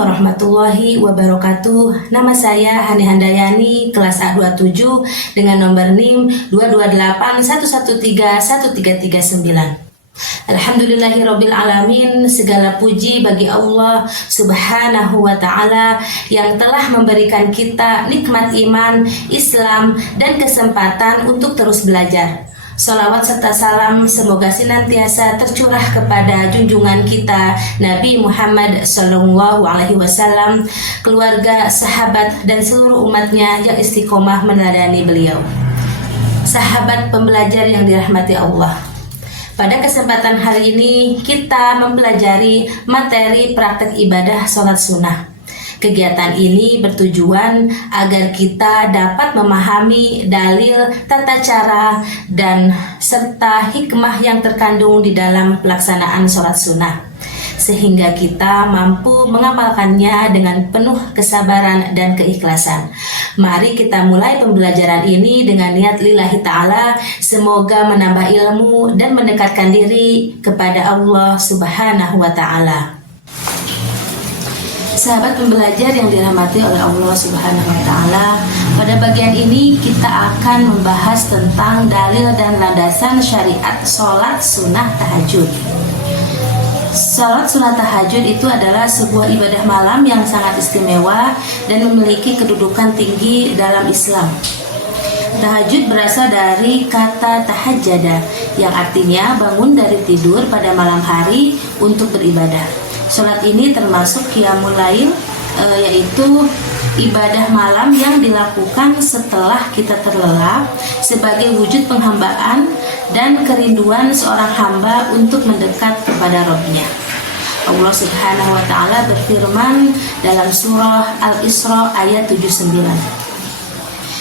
warahmatullahi wabarakatuh. Nama saya Hani Handayani, kelas A27 dengan nomor NIM 22811313339. Alhamdulillahirabbil alamin, segala puji bagi Allah Subhanahu wa taala yang telah memberikan kita nikmat iman, Islam dan kesempatan untuk terus belajar. Salawat serta salam semoga senantiasa tercurah kepada junjungan kita Nabi Muhammad SAW, keluarga, sahabat dan seluruh umatnya yang istiqomah meneladani beliau. Sahabat pembelajar yang dirahmati Allah, pada kesempatan hari ini kita mempelajari materi praktek ibadah sholat sunnah. Kegiatan ini bertujuan agar kita dapat memahami dalil, tata cara, dan serta hikmah yang terkandung di dalam pelaksanaan sholat sunnah, sehingga kita mampu mengamalkannya dengan penuh kesabaran dan keikhlasan. Mari kita mulai pembelajaran ini dengan niat lillahi ta'ala, semoga menambah ilmu dan mendekatkan diri kepada Allah Subhanahu wa ta'ala. Sahabat pembelajar yang dirahmati oleh Allah Subhanahu wa taala, pada bagian ini kita akan membahas tentang dalil dan landasan syariat sholat sunnah tahajud. Sholat sunnah tahajud itu adalah sebuah ibadah malam yang sangat istimewa dan memiliki kedudukan tinggi dalam Islam. Tahajud berasal dari kata tahajjada yang artinya bangun dari tidur pada malam hari untuk beribadah. Sholat ini termasuk qiyamul lail, yaitu ibadah malam yang dilakukan setelah kita terlelap sebagai wujud penghambaan dan kerinduan seorang hamba untuk mendekat kepada Rabb-Nya. Allah Subhanahu wa taala berfirman dalam surah Al-Isra ayat 79.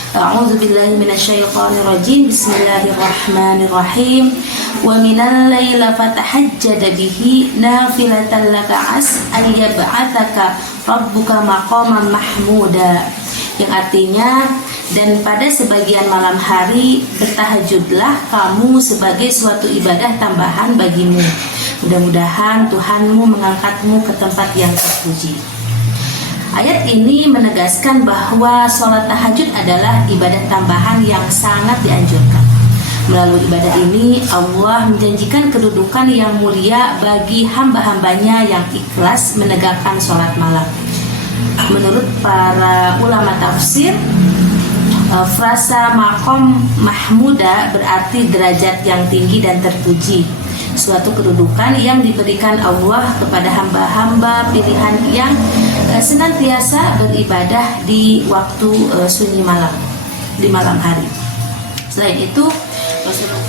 A'udzu billahi minasyaitonir rajim. Bismillahirrahmanirrahim. Wa minal laili fatahajjad bihi nafilatan laka an yab'atsaka rabbuka maqaman mahmuda. Yang artinya, dan pada sebagian malam hari bertahajudlah kamu sebagai suatu ibadah tambahan bagimu. Mudah-mudahan Tuhanmu mengangkatmu ke tempat yang terpuji. Ayat ini menegaskan bahwa sholat tahajud adalah ibadah tambahan yang sangat dianjurkan. Melalui ibadah ini, Allah menjanjikan kedudukan yang mulia bagi hamba-hambanya yang ikhlas menegakkan sholat malam. Menurut para ulama tafsir, frasa maqam mahmuda berarti derajat yang tinggi dan terpuji, suatu kedudukan yang diberikan Allah kepada hamba-hamba pilihan yang senantiasa beribadah di waktu sunyi malam, di malam hari.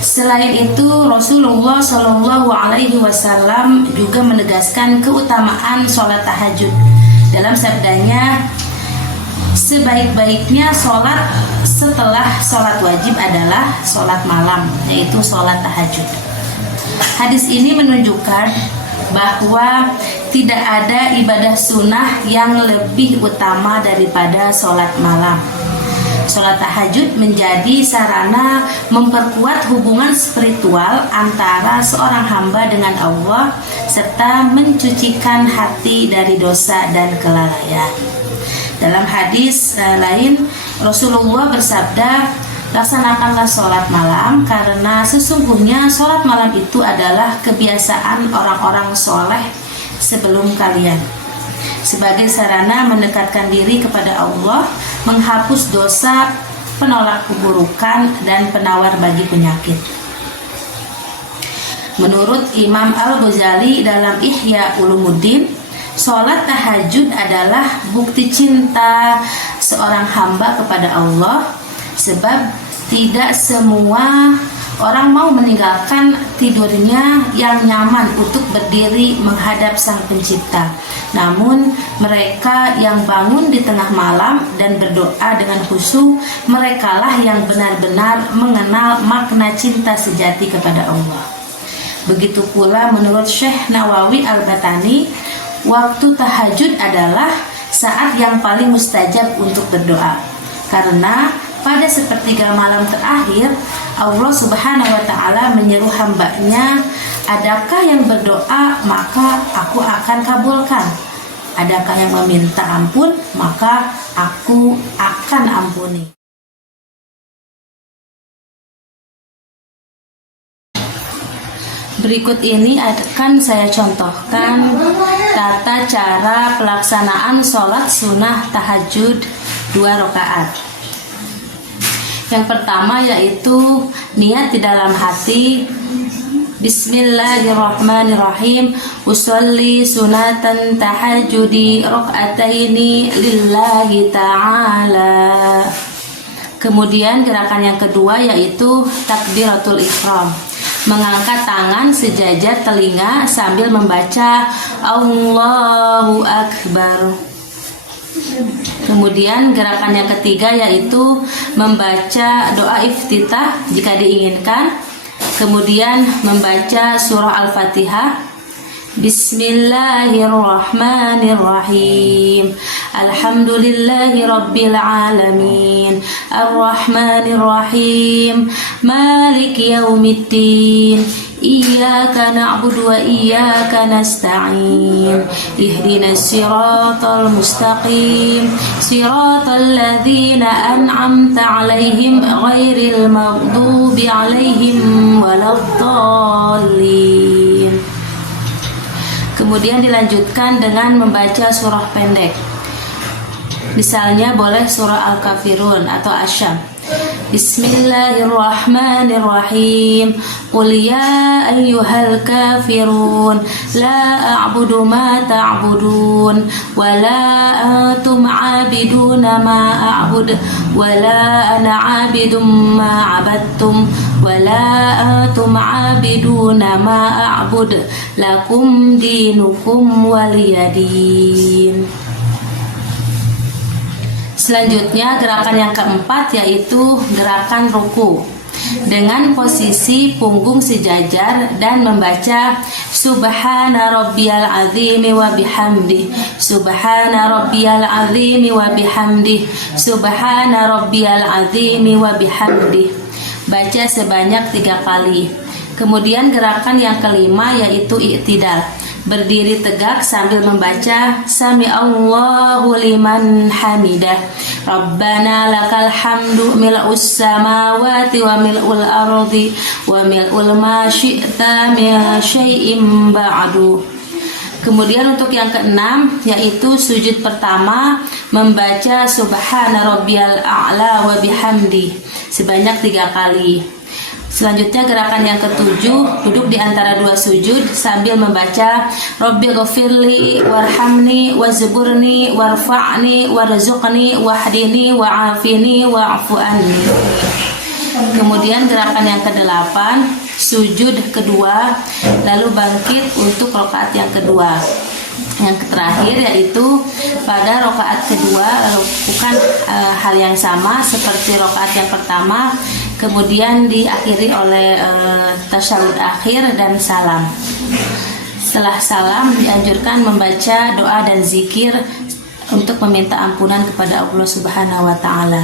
Selain itu Rasulullah SAW juga menegaskan keutamaan sholat tahajud. Dalam sabdanya, sebaik-baiknya sholat setelah sholat wajib adalah sholat malam, yaitu sholat tahajud. Hadis ini menunjukkan bahwa tidak ada ibadah sunnah yang lebih utama daripada sholat malam. Sholat tahajud menjadi sarana memperkuat hubungan spiritual antara seorang hamba dengan Allah serta mencucikan hati dari dosa dan kelalaian. Dalam hadis lain, Rasulullah bersabda, laksanakanlah sholat malam karena sesungguhnya sholat malam itu adalah kebiasaan orang-orang soleh sebelum kalian, sebagai sarana mendekatkan diri kepada Allah, menghapus dosa, penolak keburukan, dan penawar bagi penyakit. Menurut Imam Al-Ghazali dalam Ihya Ulumuddin, sholat tahajud adalah bukti cinta seorang hamba kepada Allah, sebab tidak semua orang mau meninggalkan tidurnya yang nyaman untuk berdiri menghadap Sang Pencipta. Namun mereka yang bangun di tengah malam dan berdoa dengan khusyuk, merekalah yang benar-benar mengenal makna cinta sejati kepada Allah. Begitu pula menurut Syekh Nawawi Al-Batani, waktu tahajud adalah saat yang paling mustajab untuk berdoa, karena pada sepertiga malam terakhir Allah Subhanahu wa ta'ala menyeru hambanya, adakah yang berdoa maka aku akan kabulkan. Adakah yang meminta ampun, maka aku akan ampuni. Berikut ini akan saya contohkan tata cara pelaksanaan sholat sunnah tahajud 2 rakaat. Yang pertama yaitu niat di dalam hati. Bismillahirrahmanirrahim. Usolli sunatan tahajudi rakaataini lillahi ta'ala. Kemudian gerakan yang kedua yaitu takbiratul ihram. Mengangkat tangan sejajar telinga sambil membaca Allahu Akbar. Kemudian gerakan yang ketiga yaitu membaca doa iftitah jika diinginkan. Kemudian membaca surah Al-Fatihah. Bismillahirrahmanirrahim. Alhamdulillahi rabbil alamin. Arrahmanirrahim. Maliki yaumiddin. Iyyaka na'budu wa iyyaka nasta'in. Ihdinas siratal mustaqim. Siratal ladzina an'amta 'alaihim ghairil maghdubi 'alaihim waladdallin. Kemudian dilanjutkan dengan membaca surah pendek. Misalnya boleh surah Al-Kafirun atau Asyam. Bismillahirrahmanirrahim. Qul ya ayyuhal kafirun la a'budu ma ta'budun wa la antum 'abiduna ma a'bud wa la ana 'abidum ma 'abadtum wa la antum 'abiduna ma a'bud lakum dinukum waliyadin. Selanjutnya gerakan yang keempat yaitu gerakan ruku dengan posisi punggung sejajar dan membaca Subhana rabbiyal azimi wa bihamdi. Subhana rabbiyal azimi wa bihamdi. Subhana rabbiyal azimi wa bihamdi. Baca sebanyak 3 kali. Kemudian gerakan yang kelima yaitu i'tidal. Berdiri tegak sambil membaca Sami Allahu liman hamidah. Rabbana lakal hamdu mil'us samawati wa mil'ul ardi wa mil'ul ma syi'ta min syai'im ba'du. Kemudian untuk yang keenam yaitu sujud pertama membaca Subhana rabbiyal a'la wa bihamdi sebanyak 3 kali. Selanjutnya gerakan yang ketujuh, duduk di antara 2 sujud sambil membaca Rabbi ghafirli warhamni wazburni warfa'ni warzuqni wahdini wa'afini wa'fu anni. Kemudian gerakan yang ke-8, sujud kedua lalu bangkit untuk rakaat yang kedua. Yang terakhir yaitu pada rakaat kedua lakukan hal yang sama seperti rakaat yang pertama, kemudian diakhiri oleh tasyahud akhir dan salam. Setelah salam dianjurkan membaca doa dan zikir untuk meminta ampunan kepada Allah Subhanahu wa taala.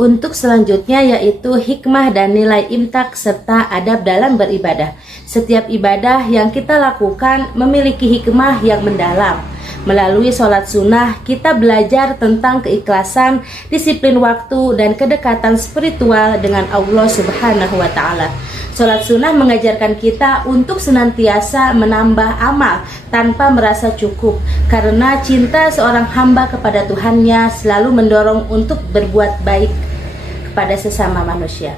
Untuk selanjutnya yaitu hikmah dan nilai imtak serta adab dalam beribadah. Setiap ibadah yang kita lakukan memiliki hikmah yang mendalam. Melalui sholat sunnah kita belajar tentang keikhlasan, disiplin waktu, dan kedekatan spiritual dengan Allah Subhanahu wa ta'ala. Sholat sunnah mengajarkan kita untuk senantiasa menambah amal tanpa merasa cukup, karena cinta seorang hamba kepada Tuhannya selalu mendorong untuk berbuat baik kepada sesama manusia.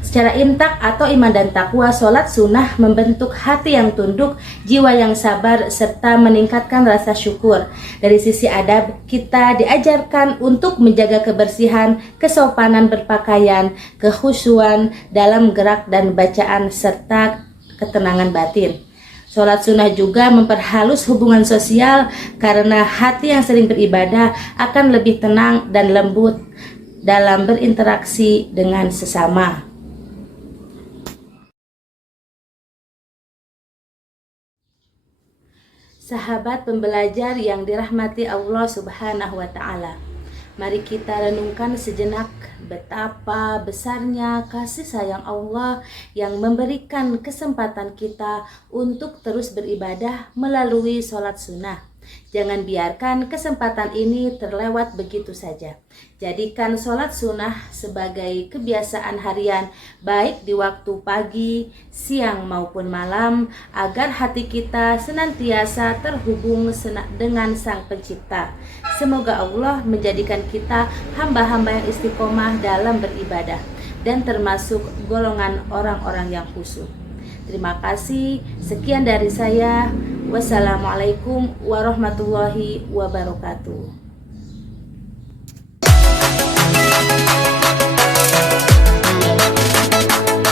Secara imtak atau iman dan takwa, sholat sunnah membentuk hati yang tunduk, jiwa yang sabar, serta meningkatkan rasa syukur. Dari sisi adab, kita diajarkan untuk menjaga kebersihan, kesopanan berpakaian, kekhusyuan dalam gerak dan bacaan, serta ketenangan batin. Sholat sunnah juga memperhalus hubungan sosial karena hati yang sering beribadah akan lebih tenang dan lembut dalam berinteraksi dengan sesama. Sahabat pembelajar yang dirahmati Allah Subhanahu wa ta'ala, Mari kita renungkan sejenak betapa besarnya kasih sayang Allah yang memberikan kesempatan kita untuk terus beribadah melalui sholat sunnah. Jangan biarkan kesempatan ini terlewat begitu saja. Jadikan sholat sunnah sebagai kebiasaan harian, baik di waktu pagi, siang maupun malam, agar hati kita senantiasa terhubung dengan Sang Pencipta. Semoga Allah menjadikan kita hamba-hamba yang istiqomah dalam beribadah dan termasuk golongan orang-orang yang khusyuk. Terima kasih. Sekian dari saya. Wassalamualaikum warahmatullahi wabarakatuh.